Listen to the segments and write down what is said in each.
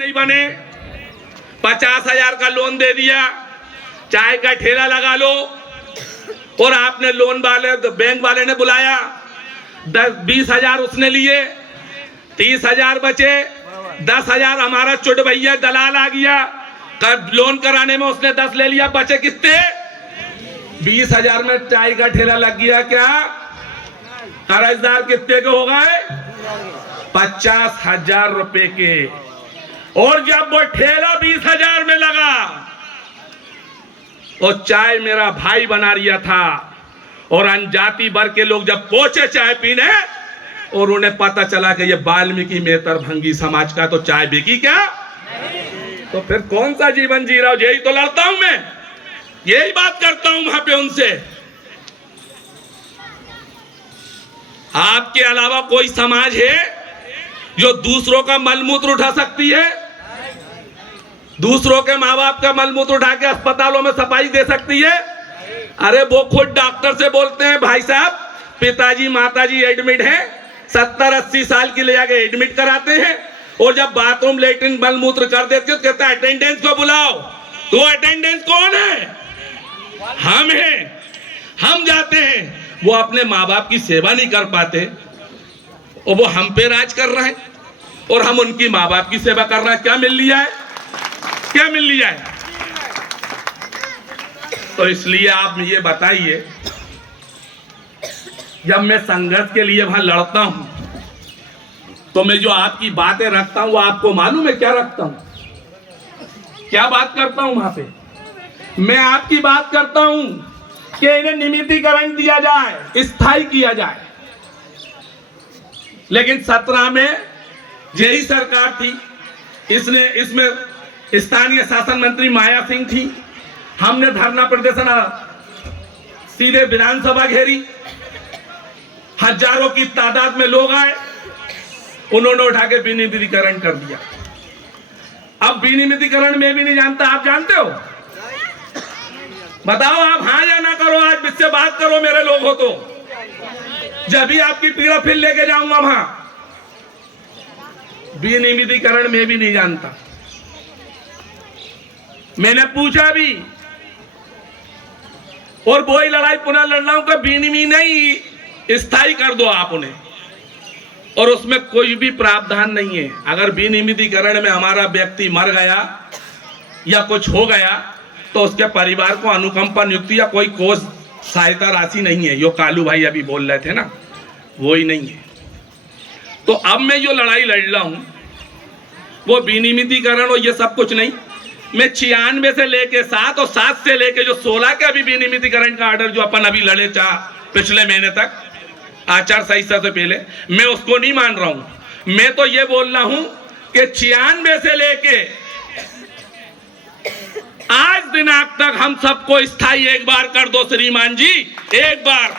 नहीं बने, 50,000 का लोन दे दिया, चाय का ठेला लगा लो, और आपने लोन वाले बैंक वाले ने बुलाया, 20,000 उसने लिए, 30,000 बचे, 10,000 हमारा चुट भैया दलाल आ गया, लोन कराने में उसने 10 ले लिया, बचे कितने? 20,000 में चाय का ठेला लग गया। क्या कर्जदार कितने के हो गए? 50,000 रुपए के। और जब वो ठेला 20,000 में लगा, और चाय मेरा भाई बना रिया था, और अनजाति वर्ग के लोग जब पहुंचे चाय पीने, और उन्हें पता चला कि ये वाल्मीकि मेहतर भंगी समाज का, तो चाय बिकी क्या? तो फिर कौन सा जीवन जी रहा हूं? यही तो लड़ता हूं मैं, यही बात करता हूं वहां पे उनसे। आपके अलावा कोई समाज है जो दूसरों का मलमूत्र उठा सकती है? दूसरों के माँ बाप का मलमूत्र उठा के अस्पतालों में सफाई दे सकती है? अरे वो खुद डॉक्टर से बोलते हैं, भाई साहब पिताजी माताजी एडमिट हैं, 70-80 साल की ले जाके एडमिट कराते हैं, और जब बाथरूम लेटरिन मलमूत्र कर देते हो तो कहता है अटेंडेंस को बुलाओ। तो अटेंडेंस कौन है? हम हैं। हम जाते हैं, वो अपने माँ बाप की सेवा नहीं कर पाते, और वो हम पे राज कर रहे हैं, और हम उनकी माँ बाप की सेवा कर रहे हैं। क्या मिल लिया है? क्या मिल लिया है? तो इसलिए आप ये बताइए, जब मैं संघर्ष के लिए वहां लड़ता हूं, तो मैं जो आपकी बातें रखता हूं वो आपको मालूम है क्या रखता हूं? क्या बात करता हूं वहां पे? मैं आपकी बात करता हूं कि इन्हें नियमितीकरण दिया जाए, स्थायी किया जाए। लेकिन 17 में यही सरकार थी, इसमें स्थानीय शासन मंत्री माया सिंह थी। हमने धरना प्रदर्शन सीधे विधानसभा घेरी, हजारों की तादाद में लोग आए, उन्होंने उठा के विनियमितीकरण कर दिया। अब विनियमितीकरण में भी नहीं जानता, आप जानते हो? बताओ आप हाँ या ना करो, आज मुझसे बात करो, मेरे लोग हो तो, जब भी आपकी पीड़ा फिर लेके जाऊंगा वहां। विनियमितीकरण में भी नहीं जानता। मैंने पूछा भी, और वही लड़ाई पुनः लड़ रहा हूं कि विनियमित नहीं, स्थायी कर दो आप उन्हें, और उसमें कोई भी प्रावधान नहीं है। अगर विनियमितीकरण में हमारा व्यक्ति मर गया या कुछ हो गया, तो उसके परिवार को अनुकंपा नियुक्ति या कोई कोष सहायता राशि नहीं है। यो कालू भाई अभी बोल रहे थे ना, वो ही नहीं है। तो अब मैं जो लड़ाई लड़ रहा हूं वो विनियमितीकरण और ये सब कुछ नहीं। मैं 96 से लेके 7 और 7 से लेके जो 16 के अभी विनियमितीकरण का ऑर्डर जो अपन अभी लड़े पिछले महीने तक, आचार संहिता से पहले, मैं उसको नहीं मान रहा हूं। मैं तो ये बोल रहा हूं कि 96 से लेके आज दिनांक तक हम सबको स्थायी एक बार कर दो श्रीमान जी, एक बार।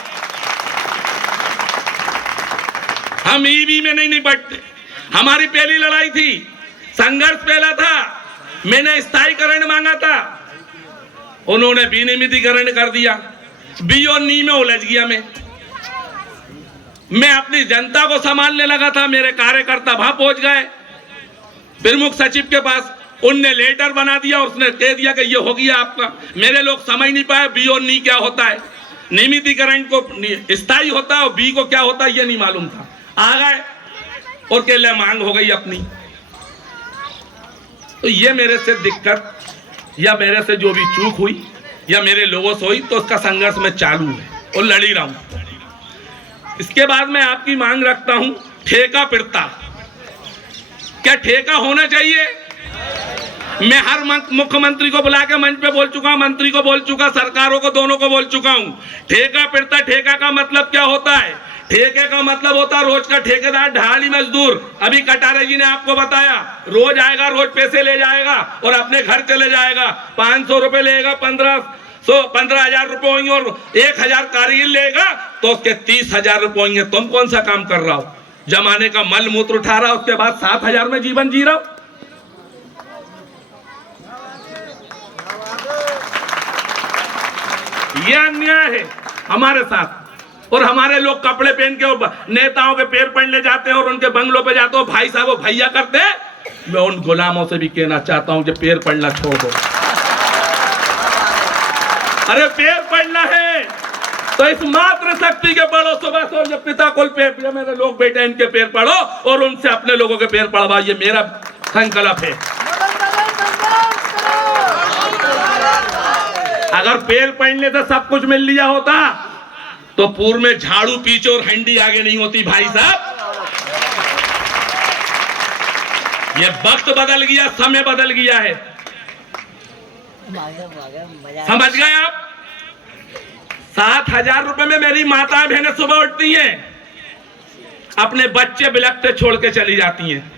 हम ईवी में नहीं निपटते। हमारी पहली लड़ाई थी, संघर्ष पहला था, मैंने स्थायीकरण मांगा था, उन्होंने विनियमितीकरण कर दिया। बी और नी में उलझ गया मैं अपनी जनता को संभालने लगा था, मेरे कार्यकर्ता वहां पहुंच गए प्रमुख सचिव के पास, उनने लेटर बना दिया, उसने कह दिया कि ये हो गया आपका। मेरे लोग समझ नहीं पाए बी और नी क्या होता है, नियमितीकरण को स्थायी होता है और बी को क्या होता है ये नहीं मालूम था। आ गए और के लिए मांग हो गई अपनी। तो ये मेरे से दिक्कत या मेरे से जो भी चूक हुई या मेरे लोगों से हुई, तो उसका संघर्ष में चालू है और लड़ ही रहा हूं। इसके बाद मैं आपकी मांग रखता हूं ठेका पिरता। क्या ठेका होना चाहिए? मैं हर मुख्यमंत्री को बुला के मंच पे बोल चुका, मंत्री को बोल चुका, सरकारों को दोनों को बोल चुका हूं। ठेका पिरता, ठेका का मतलब क्या होता है? ठेके का मतलब होता है रोज का ठेकेदार, ढाली मजदूर। अभी कटारे जी ने आपको बताया, रोज आएगा, रोज पैसे ले जाएगा और अपने घर चले जाएगा। 500 रुपए लेगा, 15,000 रुपए होंगे और 1,000 कारीगर लेगा तो उसके 30,000 रुपए होंगे। तुम कौन सा काम कर रहा हो? जमाने का मल मूत्र उठा रहा, उसके बाद 7,000 में जीवन जी रहा हो। यह अन्याय है हमारे साथ। और हमारे लोग कपड़े पहन के नेताओं के पैर पड़ने जाते हैं और उनके बंगलों पे जाते हो, भाई साहब वो भैया करते हैं। मैं उन गुलामों से भी कहना चाहता हूं कि पैर पड़ना छोड़ दो। अरे पैर पड़ना है तो इस मात्र शक्ति के पढ़ो, सुबह सो जब पिता कुल पे मेरे लोग बेटे इनके पैर पढ़ो और उनसे अपने लोगों के पैर पढ़वा, ये मेरा संकल्प है। अगर पैर पड़ने से सब कुछ मिल लिया होता तो पूर्व में झाड़ू पीछे और हंडी आगे नहीं होती भाई साहब। ये वक्त बदल गया, समय बदल गया है, समझ गए आप। 7,000 रुपए में मेरी माता बहनें सुबह उठती हैं, अपने बच्चे बिलखते छोड़ के चली जाती हैं।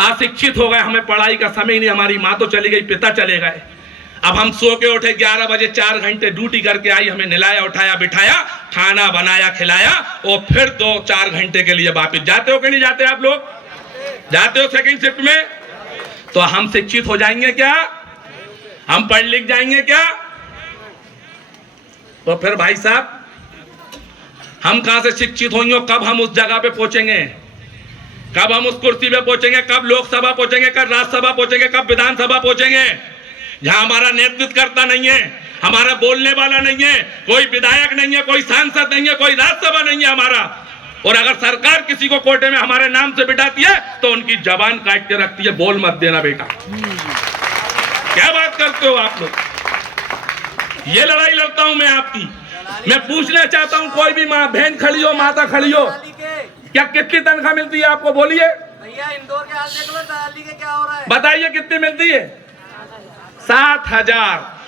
अशिक्षित हो गए, हमें पढ़ाई का समय ही नहीं, हमारी माँ तो चली गई, पिता चले गए। अब हम सो के उठे 11 बजे, 4 घंटे ड्यूटी करके आई, हमें नहलाया उठाया बिठाया, खाना बनाया खिलाया और फिर 2-4 घंटे के लिए वापिस। जाते हो कि नहीं जाते आप लोग? जाते हो सेकंड शिफ्ट में? तो हम शिक्षित हो जाएंगे क्या? हम पढ़ लिख जाएंगे क्या? तो फिर भाई साहब हम कहां से शिक्षित होंगे? कब हम उस जगह पे पहुंचेंगे? कब हम उस कुर्सी पे पहुंचेंगे? कब लोकसभा पहुंचेंगे? कब राज्यसभा पहुंचेंगे? कब विधानसभा पहुंचेंगे? जहां हमारा नेतृत्व करता नहीं है, हमारा बोलने वाला नहीं है, कोई विधायक नहीं है, कोई सांसद नहीं है, कोई राज्यसभा नहीं है हमारा। और अगर सरकार किसी को कोटे में हमारे नाम से बिठाती है तो उनकी जबान काट के रखती है, बोल मत देना बेटा। क्या बात करते हो आप लोग? ये लड़ाई लड़ता हूं मैं आपकी। मैं पूछना चाहता हूं, कोई भी माँ बहन खड़ी हो, माता खड़ी हो, क्या कितनी तनख्वाह मिलती है आपको? बोलिए भैया, इंदौर के हाल देख लो, दलाली के क्या हो रहा है, बताइए कितनी मिलती है? 7,000।